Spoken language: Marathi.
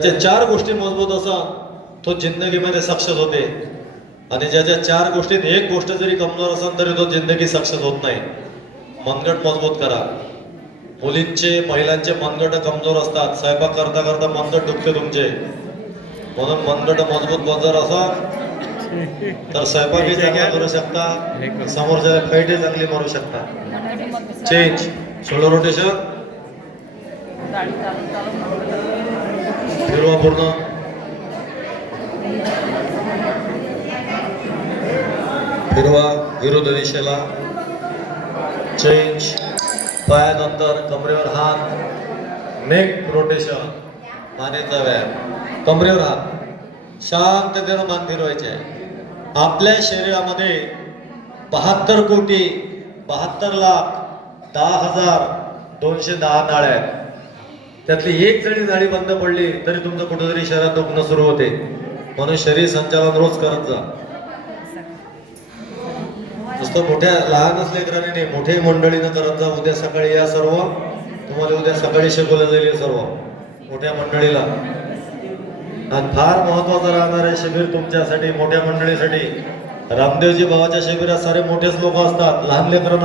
त्या चार गोष्टी मजबूत असा तो जिंदगीमध्ये सक्सेस होते आणि ज्याच्या चार गोष्टीत एक गोष्ट जरी कमजोर असेल तरी तो जिंदगी सक्सेस होत नाही. मनगट मजबूत करा. मुलींचे महिलांचे मनगट कमजोर असतात. स्वयंपाक करता करता मनगट दुखते तुमचे, म्हणून मनगट मजबूत जर असा तर स्वयंपाकही चांगला करू शकता, समोरच्या फाईटही चांगली मारू शकता. चेंज सोलो रोटेशन फिरवा पूर्ण. फिरवा विरुद्ध दिशेला. चेंज पायानंतर कमरेवर हात. मेक रोटेशन मानेचा व्यायाम. कमरेवर हात शांततेने मान फिरवायचे आहे. आपल्या शरीरामध्ये 72,72,10,210 नाड्या आहेत. त्यातली एक जरी नाडी बंद पडली तरी तुमचं कुठेतरी शरीरात दुखणं सुरू होते. म्हणून शरीर संचालन रोज करत जा. नुसतं मोठ्या लहान असलेकरांनी नाही, मोठ्या मंडळीनं करत जा. उद्या सकाळी या सर्व तुम्हाला उद्या सकाळी शिकवलं जाईल सर्व मोठ्या मंडळीला. आणि फार महत्वाचं राहणार आहे शिबिर तुमच्यासाठी, मोठ्या मंडळीसाठी. रामदेवजी भावाच्या शिबिरात सारे मोठेच लोक असतात, लहान लेकरांना